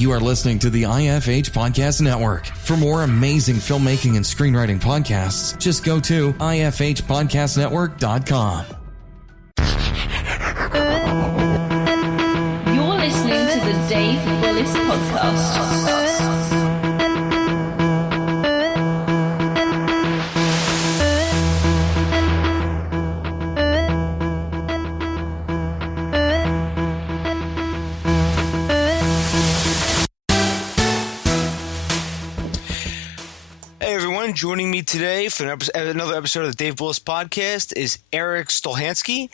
You are listening to the IFH Podcast Network. For more amazing filmmaking and screenwriting podcasts, just go to ifhpodcastnetwork.com. You're listening to the Dave Willis Podcast. Joining me today for another episode of the Dave Willis Podcast is Erik Stolhanske.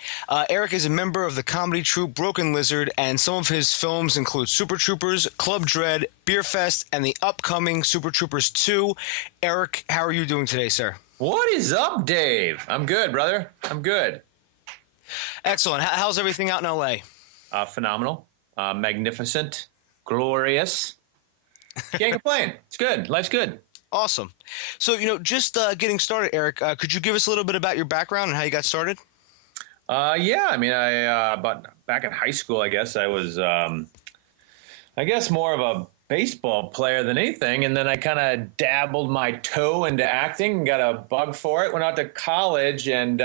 Erik is a member of the comedy troupe Broken Lizard, and some of his films include Super Troopers, Club Dread, Beer Fest, and the upcoming Super Troopers 2. Erik, how are you doing today, sir? What is up, Dave? I'm good, brother. I'm good. Excellent. How's everything out in L.A.? Phenomenal. Magnificent. Glorious. Can't complain. It's good. Life's good. Awesome. So, just getting started, Erik, could you give us a little bit about your background and how you got started? Yeah. I mean, back in high school, I guess I was, more of a baseball player than anything. And then I kind of dabbled my toe into acting, got a bug for it, went out to college and,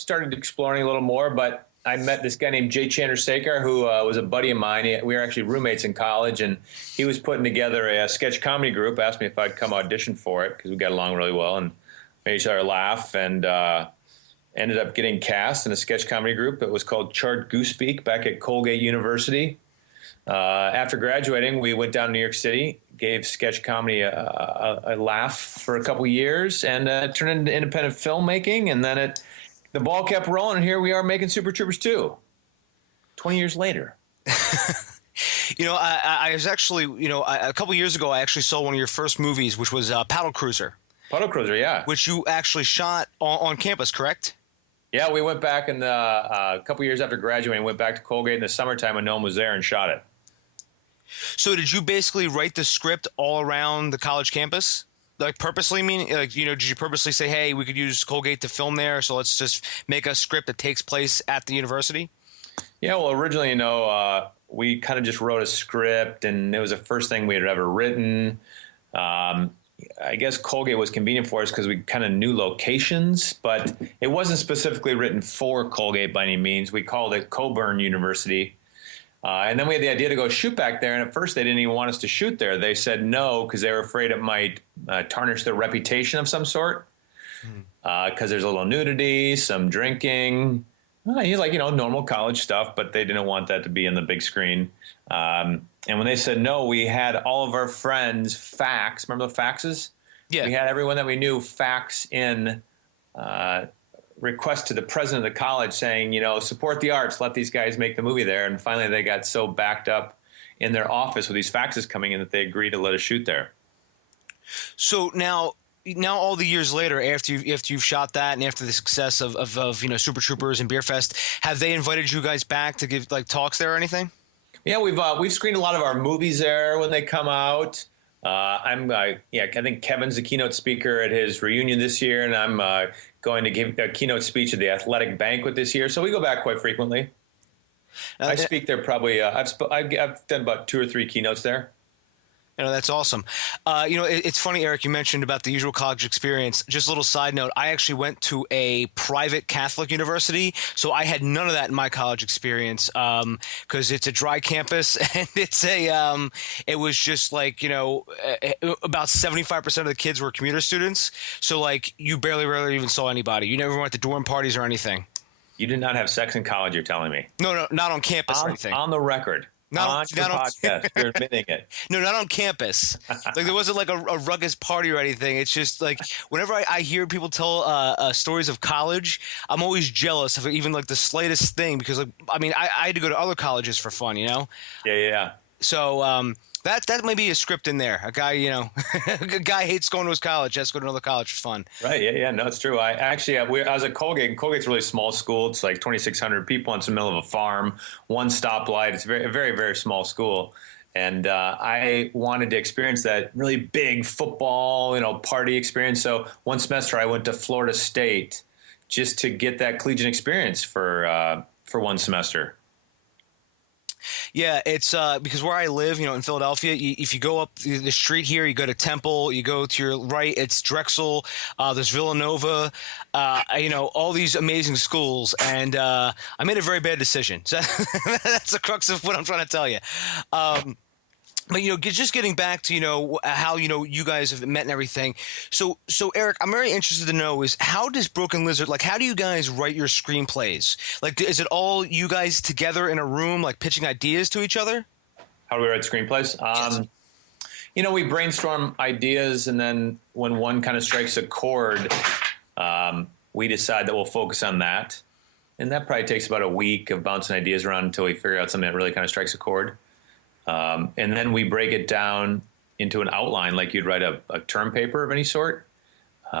started exploring a little more. But I met this guy named Jay Chandrasekhar, who was a buddy of mine. We were actually roommates in college, and he was putting together a sketch comedy group, asked me if I'd come audition for it because we got along really well and made each other laugh, and ended up getting cast in a sketch comedy group. It was called Charred Goosebeak back at Colgate University. After graduating, we went down to New York City, gave sketch comedy a laugh for a couple years, and turned into independent filmmaking, and then the ball kept rolling, and here we are making Super Troopers 2, 20 years later. I was actually, a couple years ago, I actually saw one of your first movies, which was Paddle Cruiser. Paddle Cruiser, yeah. Which you actually shot on campus, correct? Yeah, we went back in a couple years after graduating, went back to Colgate in the summertime when no one was there and shot it. So did you basically write the script all around the college campus? Like purposely did you purposely say, hey, we could use Colgate to film there, so let's just make a script that takes place at the university? Yeah, well, originally, we kind of just wrote a script, and it was the first thing we had ever written. I guess Colgate was convenient for us because we kind of knew locations, but it wasn't specifically written for Colgate by any means. We called it Coburn University. And then we had the idea to go shoot back there, and at first they didn't even want us to shoot there. They said no because they were afraid it might tarnish their reputation of some sort, because there's a little nudity, some drinking, normal college stuff, but they didn't want that to be in the big screen. And when they said no, we had all of our friends fax. Remember the faxes? Yeah. We had everyone that we knew fax in request to the president of the college saying, support the arts, let these guys make the movie there. And finally they got so backed up in their office with these faxes coming in that they agreed to let us shoot there. So now all the years later, after you've shot that and after the success of Super Troopers and Beer Fest, have they invited you guys back to give talks there or anything? Yeah, we've screened a lot of our movies there when they come out. I think Kevin's the keynote speaker at his reunion this year, and I'm going to give a keynote speech at the Athletic Banquet this year. So we go back quite frequently. I speak there probably. I've done about 2 or 3 keynotes there. That's awesome. It's funny, Erik, you mentioned about the usual college experience. Just a little side note, I actually went to a private Catholic university, so I had none of that in my college experience because it's a dry campus, and it was just about 75% of the kids were commuter students, so you rarely even saw anybody. You never went to dorm parties or anything. You did not have sex in college, you're telling me? No, not on campus or anything. On the record. Not on podcast. You're admitting it. No, not on campus. There wasn't a ruckus party or anything. It's just whenever I hear people tell stories of college, I'm always jealous of even the slightest thing because I had to go to other colleges for fun, Yeah. So that may be a script in there. A guy, a guy hates going to his college. Has to go to another college for fun. Right. Yeah. No, it's true. I was at Colgate, and Colgate's a really small school. It's 2,600 people. It's in the middle of a farm, one stoplight. It's a very, very, very small school. And I wanted to experience that really big football, party experience. So one semester I went to Florida State just to get that collegiate experience for one semester. Yeah, it's because where I live, in Philadelphia, if you go up the street here, you go to Temple, you go to your right, it's Drexel, there's Villanova, all these amazing schools, and I made a very bad decision. So that's the crux of what I'm trying to tell you. But just getting back to how you guys have met and everything. So Erik, I'm very interested to know is how does Broken Lizard, like, how do you guys write your screenplays? Like, is it all you guys together in a room, like pitching ideas to each other? How do we write screenplays? Yes. We brainstorm ideas, and then when one kind of strikes a chord, we decide that we'll focus on that, and that probably takes about a week of bouncing ideas around until we figure out something that really kind of strikes a chord. And then we break it down into an outline, like you'd write a term paper of any sort.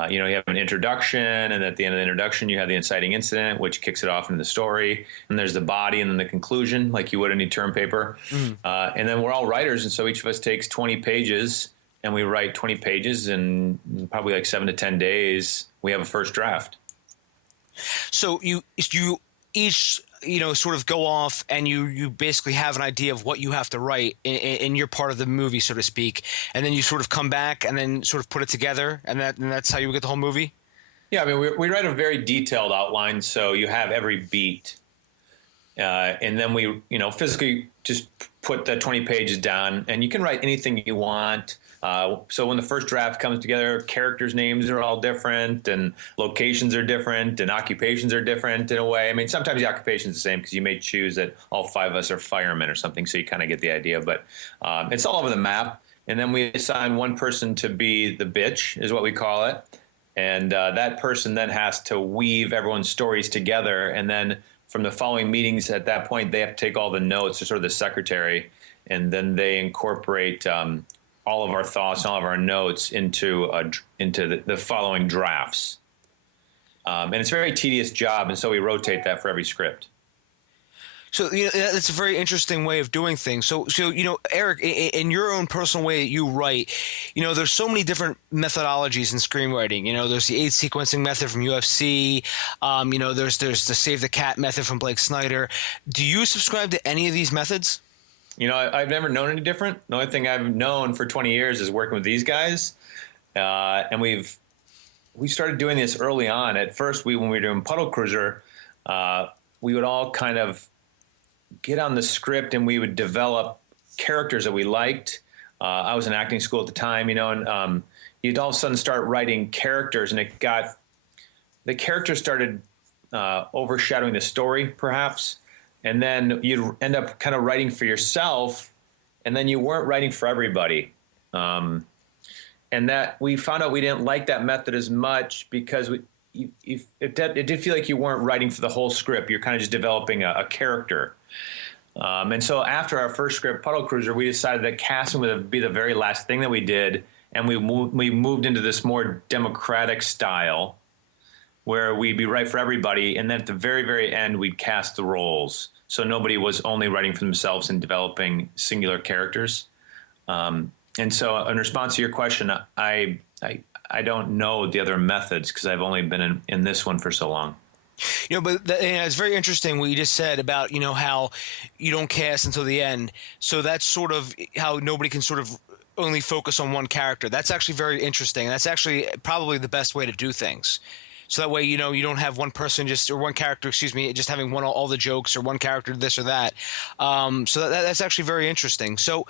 You have an introduction, and at the end of the introduction, you have the inciting incident, which kicks it off into the story. And there's the body, and then the conclusion, like you would any term paper. And then we're all writers, and so each of us takes 20 pages, and we write 20 pages in probably like 7 to 10 days. We have a first draft. So you each sort of go off and you basically have an idea of what you have to write in your part of the movie, so to speak, and then you sort of come back and then sort of put it together, and that's how you get the whole movie? Yeah, I mean, we write a very detailed outline, so you have every beat, and then we physically just put the 20 pages down, and you can write anything you want. So when the first draft comes together, characters' names are all different, and locations are different, and occupations are different in a way. I mean, sometimes the occupation's the same because you may choose that all 5 of us are firemen or something, so you kind of get the idea. But it's all over the map. And then we assign one person to be the bitch, is what we call it. And that person then has to weave everyone's stories together. And then from the following meetings at that point, they have to take all the notes, they're sort of the secretary, and then they incorporate all of our thoughts and all of our notes into the following drafts. And it's a very tedious job, and so we rotate that for every script. So that's a very interesting way of doing things. So Erik, in your own personal way that you write, there's so many different methodologies in screenwriting. There's the 8 sequencing method from UFC. There's the Save the Cat method from Blake Snyder. Do you subscribe to any of these methods? I've never known any different. The only thing I've known for 20 years is working with these guys. And we started doing this early on. At first, when we were doing Puddle Cruiser, we would all kind of get on the script and we would develop characters that we liked. I was in acting school at the time, and you'd all of a sudden start writing characters, and the characters started overshadowing the story, perhaps. And then you'd end up kind of writing for yourself, and then you weren't writing for everybody. And that we found out we didn't like that method as much because it did feel like you weren't writing for the whole script. You're kind of just developing a character. And so after our first script, Puddle Cruiser, we decided that casting would be the very last thing that we did, and we moved into this more democratic style where we'd be right for everybody, and then at the very, very end, we'd cast the roles. So nobody was only writing for themselves and developing singular characters. And so in response to your question, I don't know the other methods because I've only been in this one for so long. But it's very interesting what you just said about, how you don't cast until the end. So that's sort of how nobody can sort of only focus on one character. That's actually very interesting. That's actually probably the best way to do things. So that way, you don't have one person or one character, just having all the jokes, or one character this or that. So that's actually very interesting. So,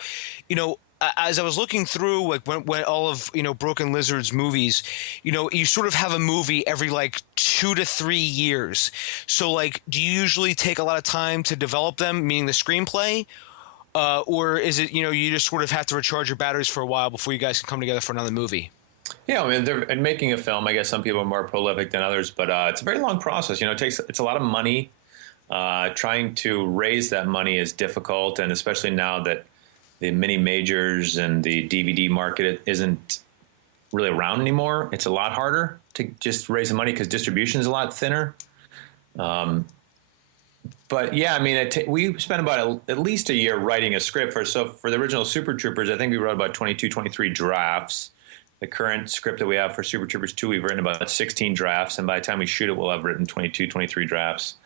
as I was looking through, like when all of Broken Lizard's movies, you sort of have a movie every like 2 to 3 years. So like, do you usually take a lot of time to develop them, meaning the screenplay, or is it you just sort of have to recharge your batteries for a while before you guys can come together for another movie? Yeah, I mean, in making a film, I guess some people are more prolific than others, but it's a very long process. It's a lot of money. Trying to raise that money is difficult, and especially now that the mini majors and the DVD market isn't really around anymore, it's a lot harder to just raise the money because distribution is a lot thinner. But yeah, I mean, we spent about at least a year writing a script for the original Super Troopers. I think we wrote about 22, 23 drafts. The current script that we have for Super Troopers 2, we've written about 16 drafts, and by the time we shoot it, we'll have written 22, 23 drafts.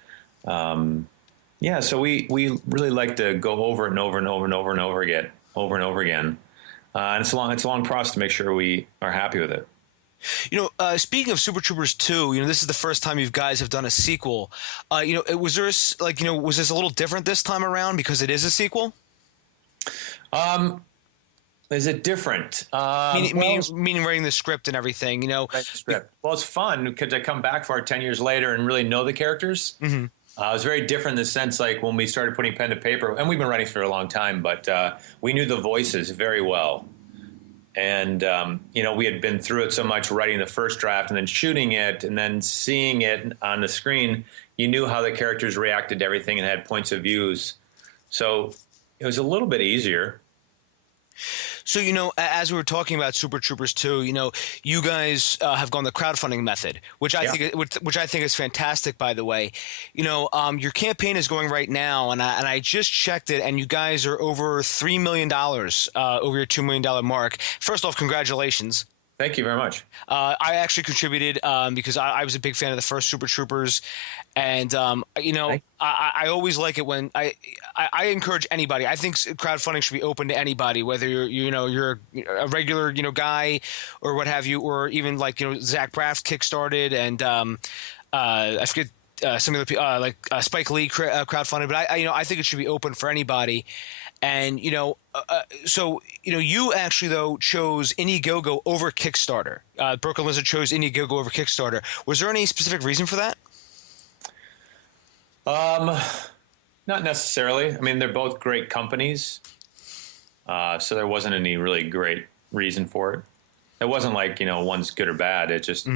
Yeah, so we really like to go over it and over and over and over and over again, and it's a long process to make sure we are happy with it. Speaking of Super Troopers 2, this is the first time you guys have done a sequel. Was there was this a little different this time around because it is a sequel? Is it different? Meaning writing the script and everything, Writing the script. Well, it's fun because to come back for it 10 years later and really know the characters. Mm-hmm. It was very different in the sense like when we started putting pen to paper, and we've been writing for a long time, but we knew the voices very well. And, we had been through it so much writing the first draft and then shooting it and then seeing it on the screen. You knew how the characters reacted to everything and had points of views. So it was a little bit easier. So, as we were talking about Super Troopers 2, you guys have gone the crowdfunding method, which I think is fantastic, by the way. Your campaign is going right now, and I just checked it, and you guys are over $3 million, over your $2 million mark. First off, congratulations. Thank you very much. I actually contributed because I was a big fan of the first Super Troopers, and I always like it when I encourage anybody. I think crowdfunding should be open to anybody, whether you're a regular guy or what have you, or even like Zach Braff kickstarted, and I forget some of the like Spike Lee crowdfunded, but I think it should be open for anybody. And so you actually though chose Indiegogo over Kickstarter. Broken Lizard chose Indiegogo over Kickstarter. Was there any specific reason for that? Not necessarily. I mean, they're both great companies, so there wasn't any really great reason for it. It wasn't like one's good or bad. It just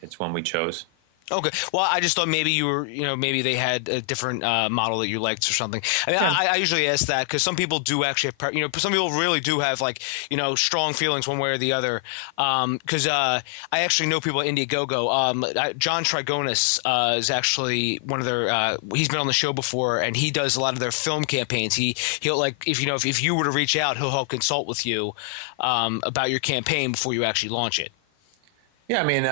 it's one we chose. Okay. Well, I just thought maybe you were, maybe they had a different model that you liked or something. I mean, yeah. I usually ask that because some people do actually have, some people really do have like, strong feelings one way or the other. Because I actually know people at Indiegogo. John Trigonis is actually one of their. He's been on the show before, and he does a lot of their film campaigns. He'll like if you were to reach out, he'll help consult with you about your campaign before you actually launch it. Yeah, I mean.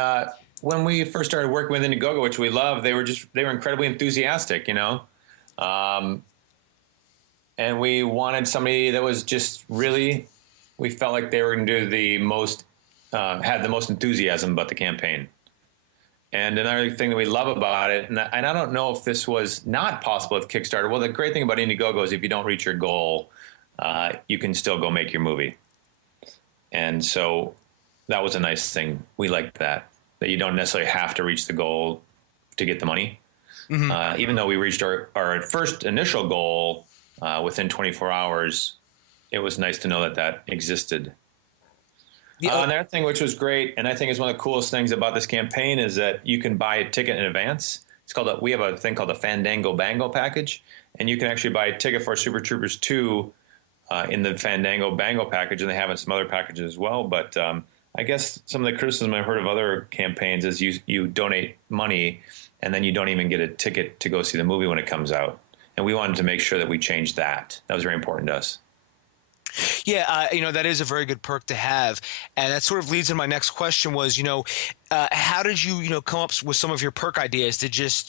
When we first started working with Indiegogo, which we love, they were incredibly enthusiastic, and we wanted somebody that was just really, we felt like they were going to do the most, had the most enthusiasm about the campaign. And another thing that we love about it, and I don't know if this was not possible with Kickstarter. Well, the great thing about Indiegogo is if you don't reach your goal, you can still go make your movie. And so that was a nice thing. We liked that you don't necessarily have to reach the goal to get the money. Mm-hmm. Even though we reached our first initial goal within 24 hours, it was nice to know that existed. Another thing which was great, and I think is one of the coolest things about this campaign, is that you can buy a ticket in advance. We have a thing called the Fandango Bango package, and you can actually buy a ticket for Super Troopers 2 in the Fandango Bango package, and they have it in some other packages as well, but I guess some of the criticism I've heard of other campaigns is you donate money and then you don't even get a ticket to go see the movie when it comes out. And we wanted to make sure that we changed that. That was very important to us. Yeah, that is a very good perk to have. And that sort of leads to my next question was, how did you, come up with some of your perk ideas?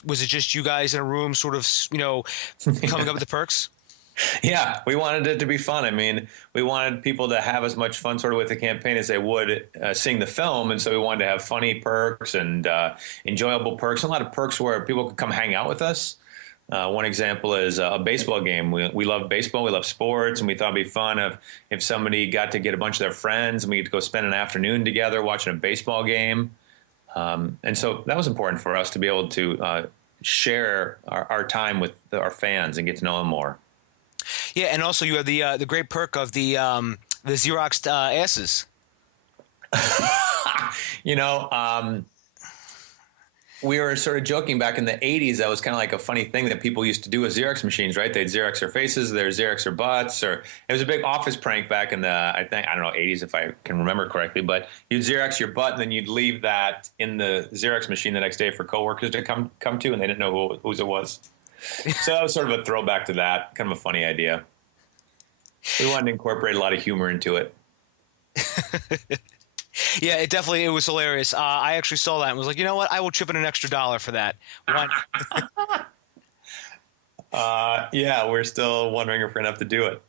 Was it just you guys in a room sort of, coming up with the perks? Yeah, we wanted it to be fun. I mean, we wanted people to have as much fun sort of with the campaign as they would seeing the film. And so we wanted to have funny perks and enjoyable perks, a lot of perks where people could come hang out with us. One example is a baseball game. We love baseball. We love sports. And we thought it'd be fun if somebody got to get a bunch of their friends and we get to go spend an afternoon together watching a baseball game. And so that was important for us to be able to share our time with our fans and get to know them more. Yeah, and also you have the great perk of the Xeroxed asses. We were sort of joking back in the 80s. That was kind of like a funny thing that people used to do with Xerox machines, right? They'd Xerox their faces, they'd Xerox their butts, or it was a big office prank back in the, I don't know, 80s if I can remember correctly. But you'd Xerox your butt, and then you'd leave that in the Xerox machine the next day for coworkers to come to, and they didn't know whose it was. So that was sort of a throwback to that, kind of a funny idea. We wanted to incorporate a lot of humor into it. Yeah, it was hilarious. I actually saw that and was like, you know what? I will chip in an extra $1 for that. Why not? Yeah, we're still wondering if we're going to have to do it.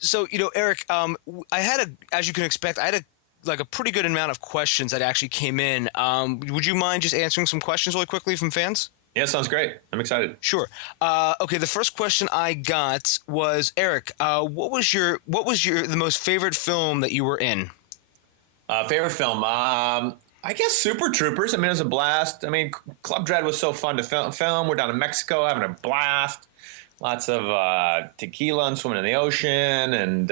So, Eric, I had as you can expect, I had a pretty good amount of questions that actually came in. Would you mind just answering some questions really quickly from fans? Yeah, sounds great. I'm excited. Sure. Okay, the first question I got was, Eric, what was the most favorite film that you were in? Favorite film? I guess Super Troopers. I mean, it was a blast. I mean, Club Dread was so fun to film. We're down in Mexico having a blast. Lots of tequila and swimming in the ocean. And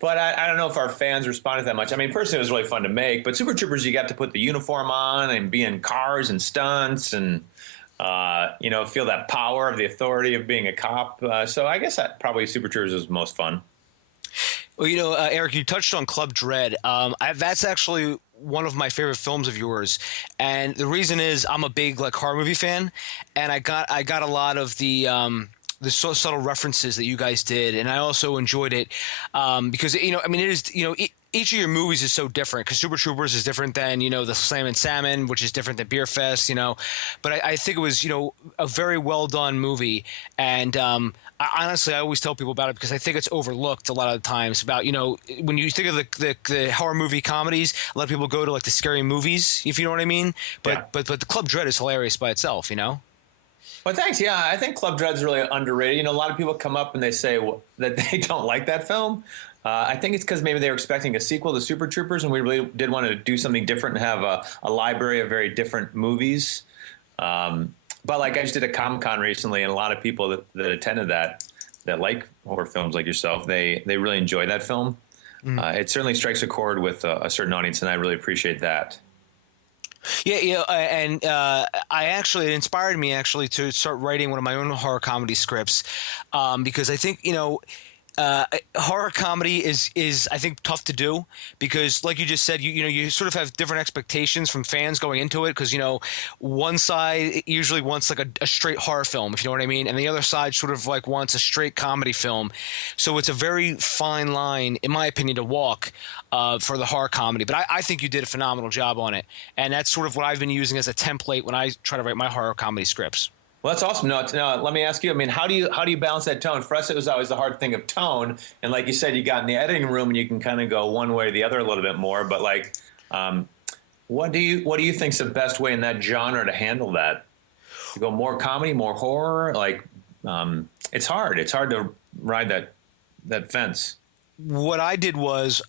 but I don't know if our fans responded that much. I mean, personally, it was really fun to make. But Super Troopers, you got to put the uniform on and be in cars and stunts and, feel that power of the authority of being a cop. So I guess that probably Super Troopers was most fun. Well, Eric, you touched on Club Dread. That's actually one of my favorite films of yours, and the reason is I'm a big horror movie fan, and I got a lot of the subtle references that you guys did, and I also enjoyed it because it is each of your movies is so different because Super Troopers is different than the Slam and Salmon, which is different than Beer Fest, but I think it was a very well done movie, and I always tell people about it because I think it's overlooked a lot of the times. About when you think of the horror movie comedies, a lot of people go to the scary movies, if you know what I mean. But Yeah. but the Club Dread is hilarious by itself, Well, thanks. Yeah, I think Club Dread's really underrated. A lot of people come up and they say that they don't like that film. I think it's because maybe they were expecting a sequel to Super Troopers, and we really did want to do something different and have a library of very different movies. But I just did a Comic-Con recently, and a lot of people that attended that like horror films like yourself, they really enjoy that film. It certainly strikes a chord with a certain audience, and I really appreciate that. Yeah, and it inspired me to start writing one of my own horror comedy scripts because I think horror comedy is I think tough to do because like you just said you sort of have different expectations from fans going into it because one side usually wants a straight horror film, if you know what I mean, and the other side sort of wants a straight comedy film, so it's a very fine line in my opinion to walk for the horror comedy, but I think you did a phenomenal job on it, and that's sort of what I've been using as a template when I try to write my horror comedy scripts. Well, that's awesome. No, let me ask you. I mean, how do you balance that tone? For us, it was always the hard thing of tone. And like you said, you got in the editing room and you can kind of go one way or the other a little bit more. But what do you think's the best way in that genre to handle that? To go more comedy, more horror? It's hard. It's hard to ride that fence. What I did was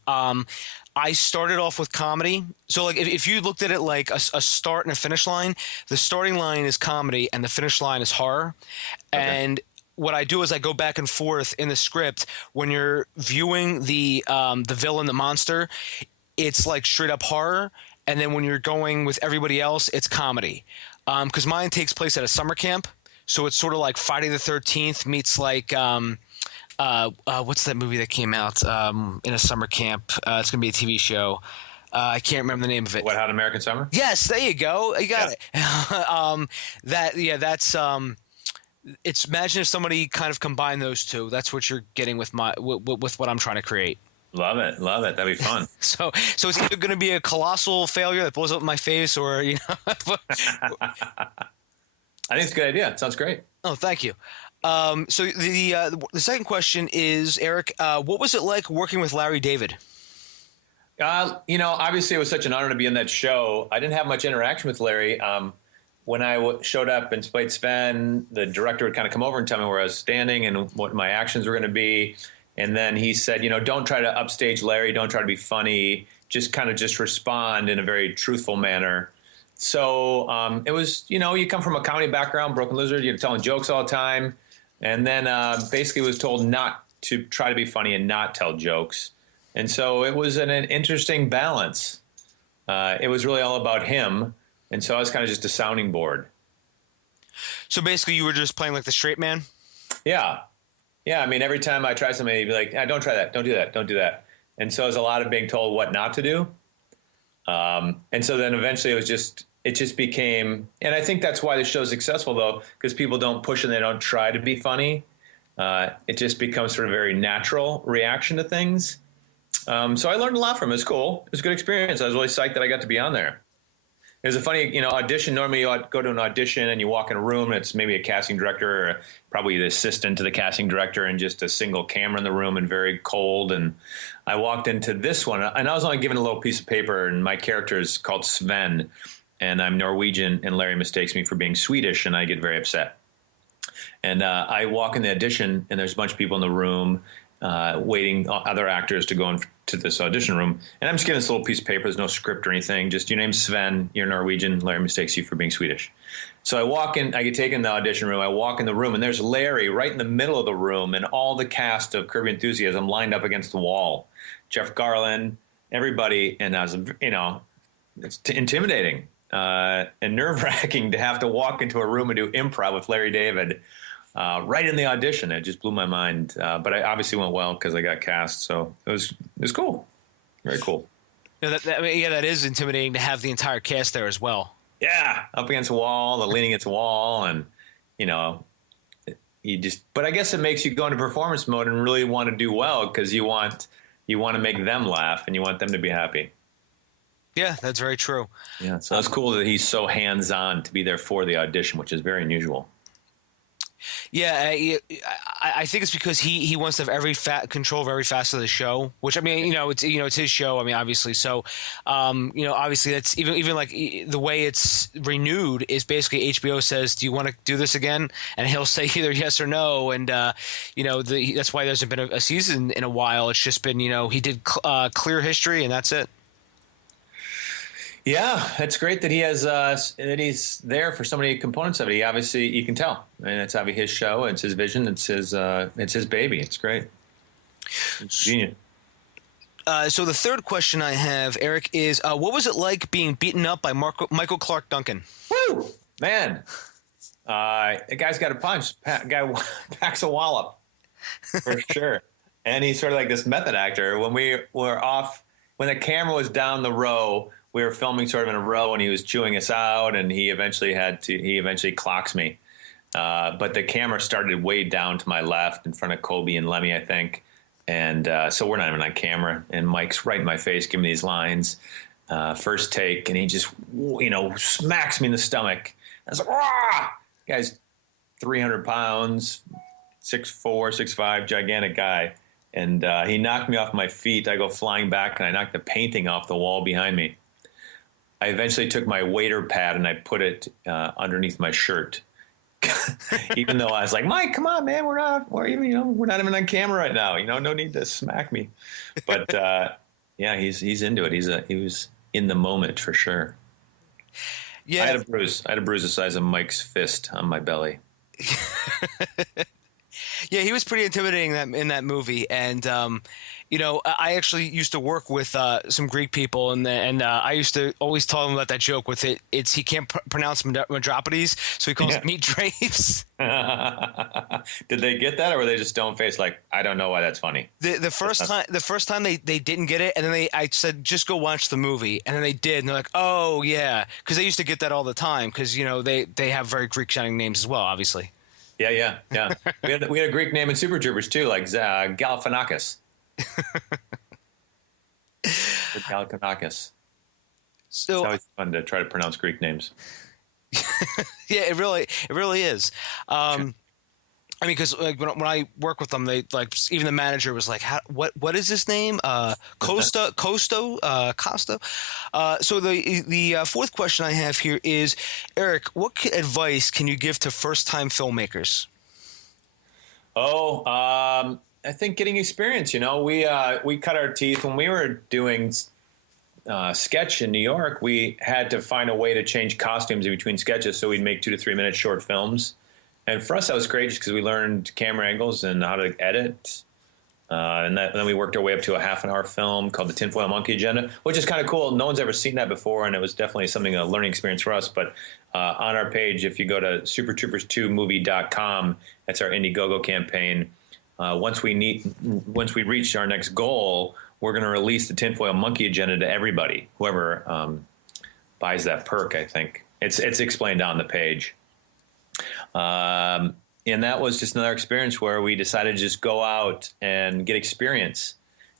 I started off with comedy. So if you looked at it like a start and a finish line, the starting line is comedy and the finish line is horror. Okay. And what I do is I go back and forth in the script. When you're viewing the villain, the monster, it's straight up horror. And then when you're going with everybody else, it's comedy. Because mine takes place at a summer camp. So it's sort of like Friday the 13th meets what's that movie that came out in a summer camp? It's going to be a TV show. I can't remember the name of it. What, Hot American Summer? Yes, there you go. You got it. That's it's imagine if somebody kind of combined those two. That's what you're getting with with what I'm trying to create. Love it. That'd be fun. So it's either going to be a colossal failure that blows up in my face, or I think it's a good idea. It sounds great. Oh, thank you. So the second question is, Eric, what was it like working with Larry David? Obviously it was such an honor to be in that show. I didn't have much interaction with Larry. When I showed up and played Sven, the director would kind of come over and tell me where I was standing and what my actions were going to be. And then he said, don't try to upstage Larry. Don't try to be funny. Just respond in a very truthful manner. So it was, you come from a comedy background, Broken Lizard, you're telling jokes all the time. And then basically was told not to try to be funny and not tell jokes. And so it was an interesting balance. It was really all about him. And so I was kind of just a sounding board. So basically you were just playing the straight man? Yeah. Yeah. I mean, every time I try something, he'd be like, don't try that. Don't do that. Don't do that. And so it was a lot of being told what not to do. And so then eventually it just became, and I think that's why the show's successful though, because people don't push and they don't try to be funny. It just becomes sort of a very natural reaction to things. So I learned a lot from it. It was cool. It was a good experience. I was really psyched that I got to be on there. It was a funny, audition. Normally you go to an audition and you walk in a room and it's maybe a casting director or probably the assistant to the casting director and just a single camera in the room and very cold. And I walked into this one and I was only given a little piece of paper and my character is called Sven and I'm Norwegian and Larry mistakes me for being Swedish and I get very upset. And I walk in the audition and there's a bunch of people in the room waiting, other actors to go into this audition room. And I'm just getting this little piece of paper. There's no script or anything. Just your name's Sven. You're Norwegian. Larry mistakes you for being Swedish. So I walk in. I get taken in the audition room. I walk in the room, and there's Larry right in the middle of the room, and all the cast of Curb Your Enthusiasm lined up against the wall. Jeff Garlin, everybody, and I was, it's intimidating and nerve-wracking to have to walk into a room and do improv with Larry David. Right in the audition, it just blew my mind. But I obviously went well because I got cast, so it was cool, very cool. That is intimidating to have the entire cast there as well. Yeah, up against a wall, leaning against a wall, and you just. But I guess it makes you go into performance mode and really want to do well because you want to make them laugh and you want them to be happy. Yeah, that's very true. Yeah, so it's cool that he's so hands-on to be there for the audition, which is very unusual. Yeah, I think it's because he wants to have control of every facet of the show. Which I mean, it's his show. I mean, obviously, so obviously that's even like the way it's renewed is basically HBO says, "Do you want to do this again?" And he'll say either yes or no. And that's why there hasn't been a season in a while. It's just been he did Clear History and that's it. Yeah, it's great that he has that he's there for so many components of it. He obviously, you can tell, and it's obviously his show, it's his vision, it's his baby. It's great. It's genius. So the third question I have, Eric, is what was it like being beaten up by Michael Clark Duncan? Woo, man! The guy's got a punch. Guy packs a wallop for sure, and he's sort of like this method actor. When we were off, when the camera was down the row. We were filming sort of in a row and he was chewing us out and he eventually clocks me. But the camera started way down to my left in front of Kobe and Lemmy, I think. And so we're not even on camera. And Mike's right in my face giving me these lines. First take, and he just, smacks me in the stomach. I was like, "Rah!" Guy's 300 pounds, 6'4", 6'5", gigantic guy. And he knocked me off my feet. I go flying back and I knocked the painting off the wall behind me. I eventually took my waiter pad and I put it underneath my shirt, even though I was like, "Mike, come on, man, we're not even on camera right now. No need to smack me." But yeah, he's into it. He was in the moment for sure. Yeah, I had a bruise the size of Mike's fist on my belly. Yeah, he was pretty intimidating in that movie, and I actually used to work with some Greek people, and I used to always tell them about that joke with it. It's he can't pronounce Metropolis, so he calls it meat drapes. Did they get that, or were they just stone faced? Like, I don't know why that's funny. The first time they didn't get it, and then I said just go watch the movie, and then they did, and they're like, oh yeah, because they used to get that all the time, because they have very Greek sounding names as well, obviously. Yeah. we had a Greek name in Super Troopers too, like Galifianakis. Galifianakis. So it's always fun to try to pronounce Greek names. Yeah, it really is. I mean, because when I work with them, they even the manager was like, "What is his name? Costa." So the fourth question I have here is, Eric, what advice can you give to first-time filmmakers? I think getting experience. We cut our teeth when we were doing sketch in New York. We had to find a way to change costumes in between sketches, so we'd make 2 to 3 minute short films. And for us, that was great just because we learned camera angles and how to edit. And then we worked our way up to a half-an-hour film called The Tinfoil Monkey Agenda, which is kind of cool. No one's ever seen that before, and it was definitely a learning experience for us. But on our page, if you go to supertroopers2movie.com, that's our Indiegogo campaign. Once we reach our next goal, we're going to release The Tinfoil Monkey Agenda to everybody, whoever buys that perk, I think. It's explained on the page. And that was just another experience where we decided to just go out and get experience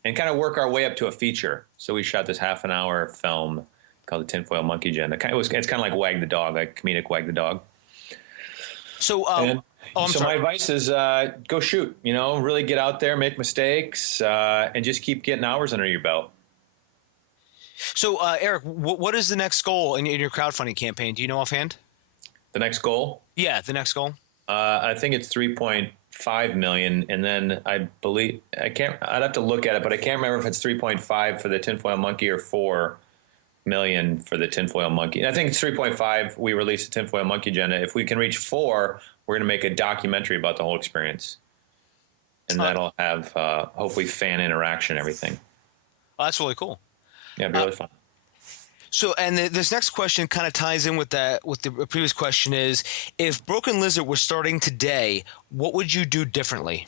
and kind of work our way up to a feature. So we shot this half-an-hour film called the Tinfoil Monkey Agenda. It's kind of like Wag the Dog, like comedic Wag the Dog. So, My advice is go shoot. Really get out there, make mistakes, and just keep getting hours under your belt. So, Erik, what is the next goal in your crowdfunding campaign? Do you know offhand? The next goal? Yeah, the next goal. I think it's 3.5 million, and then I believe I'd have to look at it, but I can't remember if it's 3.5 for the Tinfoil Monkey or 4 million for the Tinfoil Monkey. And I think it's 3.5. We released the Tinfoil Monkey Agenda. If we can reach 4, we're going to make a documentary about the whole experience, and that'll have hopefully fan interaction, everything. Oh, that's really cool. Yeah, it'd be really fun. So, and this next question kind of ties in with that. With the previous question is, if Broken Lizard were starting today, what would you do differently?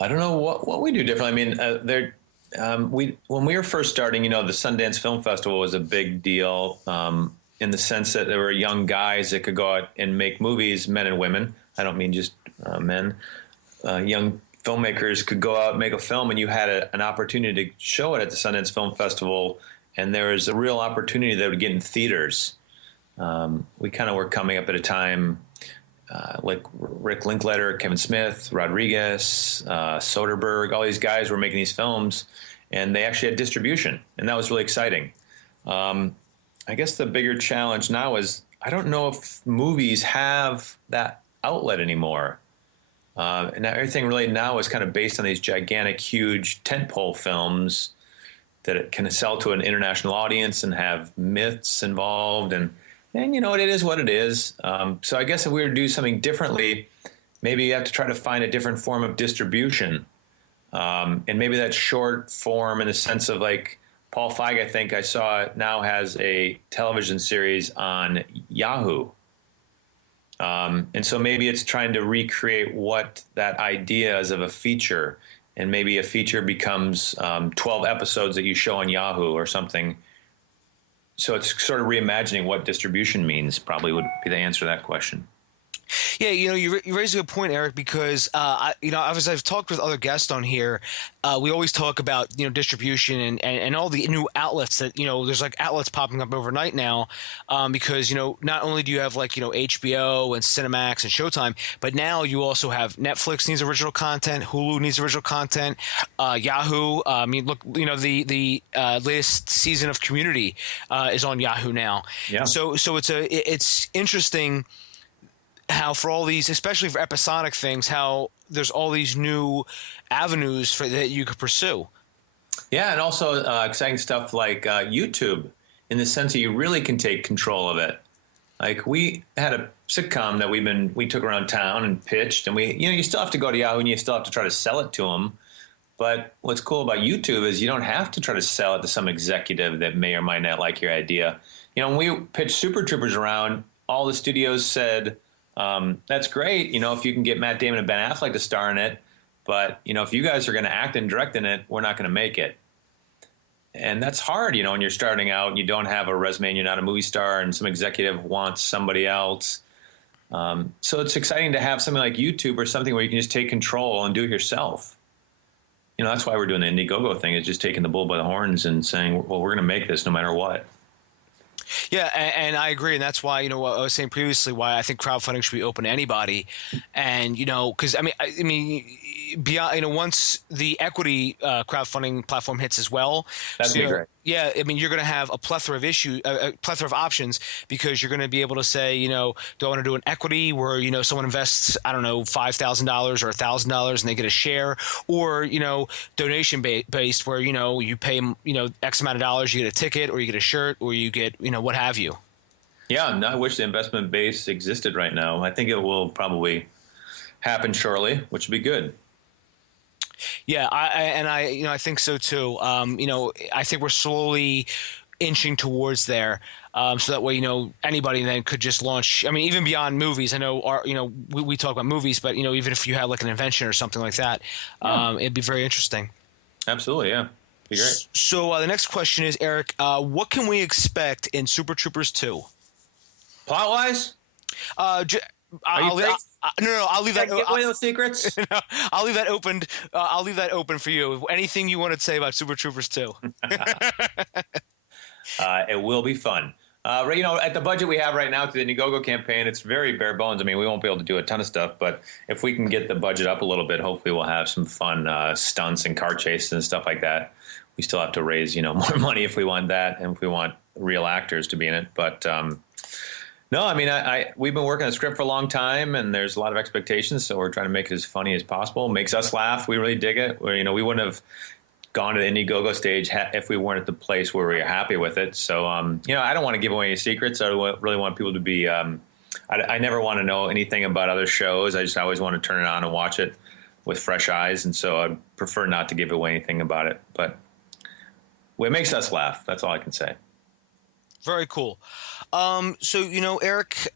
I don't know what we do differently. I mean, when we were first starting, the Sundance Film Festival was a big deal in the sense that there were young guys that could go out and make movies, men and women. I don't mean just men. Young filmmakers could go out and make a film, and you had an opportunity to show it at the Sundance Film Festival, and there was a real opportunity that would get in theaters. We kind of were coming up at a time like Rick Linklater, Kevin Smith, Rodriguez, Soderbergh, all these guys were making these films, and they actually had distribution, and that was really exciting. I guess the bigger challenge now is I don't know if movies have that outlet anymore. And everything really now is kind of based on these gigantic, huge tentpole films that it can sell to an international audience and have myths involved. And it is what it is. So I guess if we were to do something differently, maybe you have to try to find a different form of distribution. And maybe that's short form in the sense of like Paul Feig, I think I saw now has a television series on Yahoo. And so maybe it's trying to recreate what that idea is of a feature, and maybe a feature becomes 12 episodes that you show on Yahoo or something. So it's sort of reimagining what distribution means, probably would be the answer to that question. Yeah, you raise a good point, Erik, because as I've talked with other guests on here, we always talk about distribution and all the new outlets that there's like outlets popping up overnight now, because not only do you have like HBO and Cinemax and Showtime, but now you also have Netflix needs original content, Hulu needs original content, Yahoo. I mean, look, the latest season of Community is on Yahoo now. Yeah. So it's interesting how for all these, especially for episodic things, how there's all these new avenues that you could pursue. Yeah, and also exciting stuff like YouTube, in the sense that you really can take control of it. Like we had a sitcom that we took around town and pitched, and you still have to go to Yahoo and you still have to try to sell it to them. But what's cool about YouTube is you don't have to try to sell it to some executive that may or might not like your idea. When we pitched Super Troopers around, all the studios said, that's great, if you can get Matt Damon and Ben Affleck to star in it, but, if you guys are going to act and direct in it, we're not going to make it. And that's hard, when you're starting out and you don't have a resume and you're not a movie star and some executive wants somebody else. So it's exciting to have something like YouTube or something where you can just take control and do it yourself. That's why we're doing the Indiegogo thing, is just taking the bull by the horns and saying, well, we're going to make this no matter what. Yeah, and I agree, and that's why what I was saying previously, why I think crowdfunding should be open to anybody, and because I mean beyond once the equity crowdfunding platform hits as well, that'd be great. Yeah, I mean you're going to have a plethora of options, because you're going to be able to say do I want to do an equity where someone invests $5,000 or $1,000 and they get a share, or donation based where you pay X amount of dollars, you get a ticket or you get a shirt or you get what have you. Yeah, and I wish the investment base existed right now. I think it will probably happen shortly, which would be good. Yeah, I think so too. I think we're slowly inching towards there. So that way, anybody then could just launch. I mean, even beyond movies. I know, we talk about movies, but even if you had like an invention or something like that, it'd be very interesting. Absolutely, yeah, be great. So the next question is, Erik, what can we expect in Super Troopers 2? Plot-wise? I'll, safe? no, I'll leave that. Give away those secrets. No, I'll leave that open. I'll leave that open for you. Anything you want to say about Super Troopers 2? It will be fun. At the budget we have right now through the Indiegogo campaign, it's very bare bones. I mean, we won't be able to do a ton of stuff, but if we can get the budget up a little bit, hopefully we'll have some fun stunts and car chases and stuff like that. We still have to raise, more money if we want that, and if we want real actors to be in it. But no, I mean, we've been working on a script for a long time, and there's a lot of expectations, so we're trying to make it as funny as possible. It makes us laugh. We really dig it. We wouldn't have gone to the Indiegogo stage if we weren't at the place where we were happy with it. So, I don't want to give away any secrets. I really want people to be, I never want to know anything about other shows. I always want to turn it on and watch it with fresh eyes. And so I prefer not to give away anything about it, but it makes us laugh. That's all I can say. Very cool. So, Erik,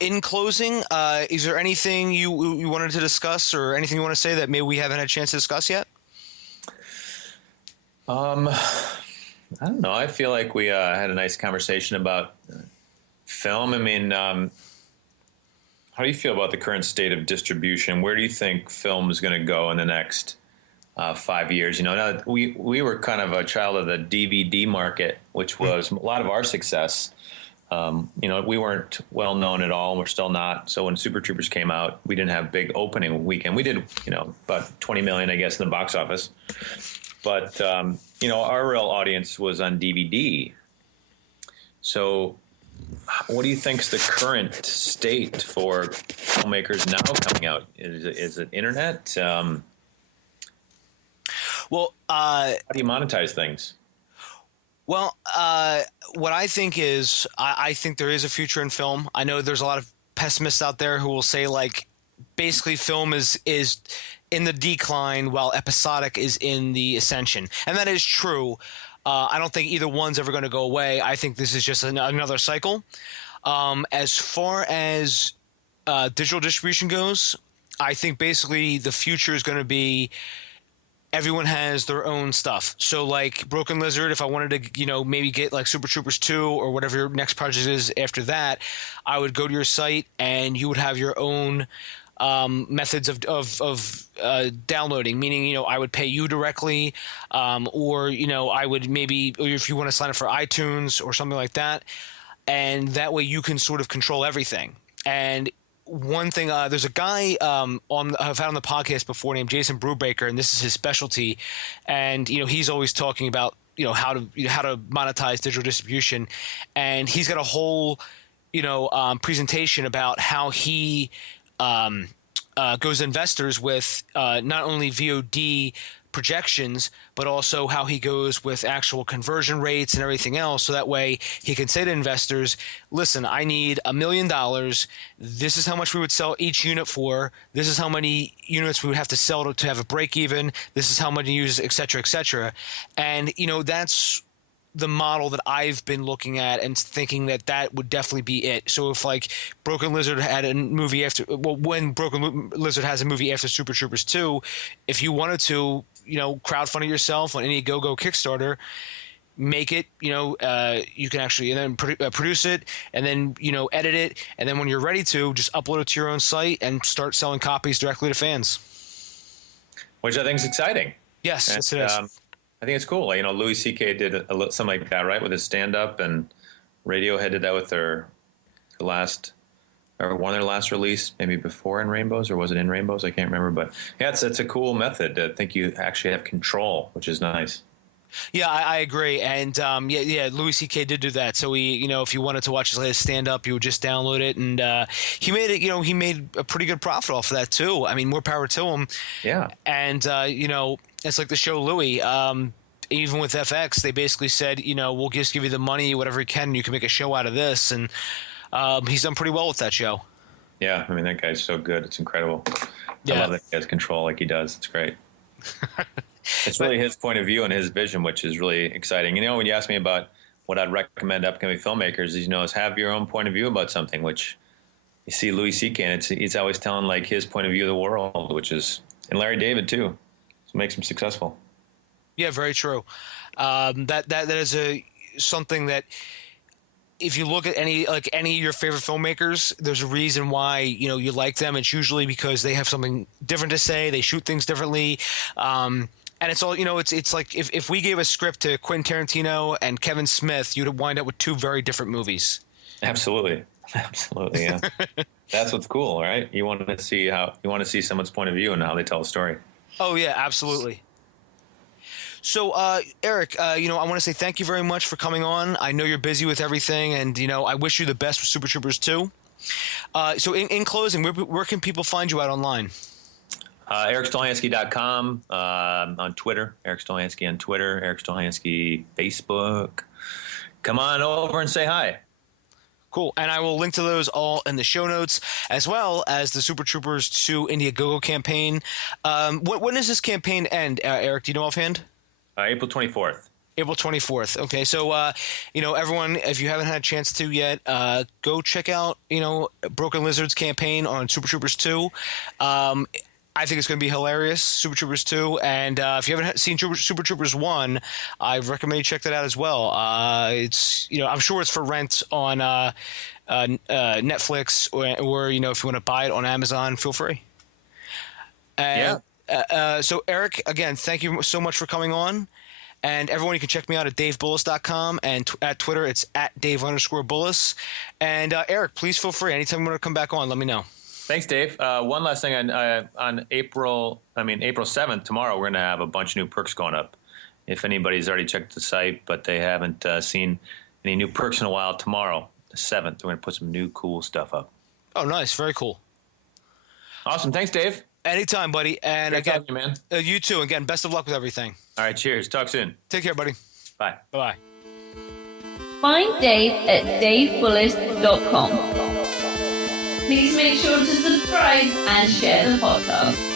in closing, is there anything you wanted to discuss or anything you want to say that maybe we haven't had a chance to discuss yet? I don't know. I feel like we had a nice conversation about film. I mean, how do you feel about the current state of distribution? Where do you think film is going to go in the next 5 years? Now we were kind of a child of the DVD market, which was a lot of our success. We weren't well known at all, and we're still not. So when Super Troopers came out, we didn't have big opening weekend. We did, about 20 million, I guess, in the box office. But, our real audience was on DVD. So what do you think is the current state for filmmakers now coming out? Is it internet? How do you monetize things? Well, what I think is I think there is a future in film. I know there's a lot of pessimists out there who will say, like, basically film is in the decline while episodic is in the ascension. And that is true. I don't think either one's ever going to go away. I think this is just another cycle. As far as digital distribution goes, I think basically the future is going to be everyone has their own stuff. So like Broken Lizard, if I wanted to, maybe get like Super Troopers 2 or whatever your next project is after that, I would go to your site and you would have your own methods of downloading, meaning, I would pay you directly, or, I would maybe, or if you want to sign up for iTunes or something like that. And that way you can sort of control everything. And one thing, there's a guy I've had on the podcast before named Jason Brubaker, and this is his specialty. And, he's always talking about, how to monetize digital distribution. And he's got a whole, presentation about how he goes to investors with not only VOD projections, but also how he goes with actual conversion rates and everything else. So that way he can say to investors, listen, I need $1 million. This is how much we would sell each unit for. This is how many units we would have to sell to have a break even. This is how many users, et cetera, et cetera. And, that's the model that I've been looking at and thinking that would definitely be it. So if like Broken Lizard had a movie when Broken Lizard has a movie after Super Troopers 2, if you wanted to, crowdfund it yourself on any Go Kickstarter, make it, you can actually, and then produce it and then, edit it. And then when you're ready to, just upload it to your own site and start selling copies directly to fans. Which I think is exciting. Yes, and, yes, it is. I think it's cool. Louis C.K. did something like that, right, with his stand-up, and Radiohead did that with one of their last release, maybe before In Rainbows, or was it In Rainbows? I can't remember. But yeah, it's a cool method. I think you actually have control, which is nice. Yeah, I agree. And Louis C.K. did do that. So if you wanted to watch his latest stand-up, you would just download it, and he made it. He made a pretty good profit off of that too. I mean, more power to him. Yeah. And it's like the show Louis. Even with FX, they basically said, we'll just give you the money, whatever you can, and you can make a show out of this. And he's done pretty well with that show. Yeah, I mean, that guy's so good. It's incredible. Yeah. I love that he has control like he does. It's great. It's really his point of view and his vision, which is really exciting. When you ask me about what I'd recommend to upcoming filmmakers, is have your own point of view about something, which you see Louis C.K. and he's always telling like his point of view of the world, and Larry David too. So it makes him successful. Yeah, very true. That is something that if you look at any of your favorite filmmakers, there's a reason why you like them. It's usually because they have something different to say. They shoot things differently, and it's all it's like if we gave a script to Quentin Tarantino and Kevin Smith, you'd wind up with two very different movies. Absolutely, yeah. That's what's cool, right? You want to see someone's point of view and how they tell a story. Oh yeah, absolutely. So, Erik, I want to say thank you very much for coming on. I know you're busy with everything, and, I wish you the best with Super Troopers 2. So in closing, where can people find you out online? ErikStolhanske.com, on Twitter, Erik Stolhanske on Twitter, Erik Stolhanske Facebook. Come on over and say hi. Cool. And I will link to those all in the show notes, as well as the Super Troopers 2 Indiegogo campaign. When does this campaign end, Erik? Do you know offhand? April 24th. April 24th. Okay, so everyone, if you haven't had a chance to yet, go check out Broken Lizard's campaign on Super Troopers 2. I think it's going to be hilarious, Super Troopers 2, and if you haven't seen Super Troopers 1, I recommend you check that out as well. It's I'm sure it's for rent on Netflix, or if you want to buy it on Amazon, feel free. And, so, Erik, again, thank you so much for coming on. And everyone, you can check me out at davebullis.com, and at Twitter, it's at Dave_Bullis. And Erik, please feel free. Anytime you want to come back on, let me know. Thanks, Dave. One last thing on April 7th, tomorrow, we're going to have a bunch of new perks going up. If anybody's already checked the site, but they haven't seen any new perks in a while, tomorrow, the 7th, we're going to put some new cool stuff up. Oh, nice. Very cool. Awesome. Thanks, Dave. Anytime, buddy. And Great again, talking, man. You too. Again, best of luck with everything. All right, cheers. Talk soon. Take care, buddy. Bye. Bye-bye. Find Dave at davebullis.com. Please make sure to subscribe and share the podcast.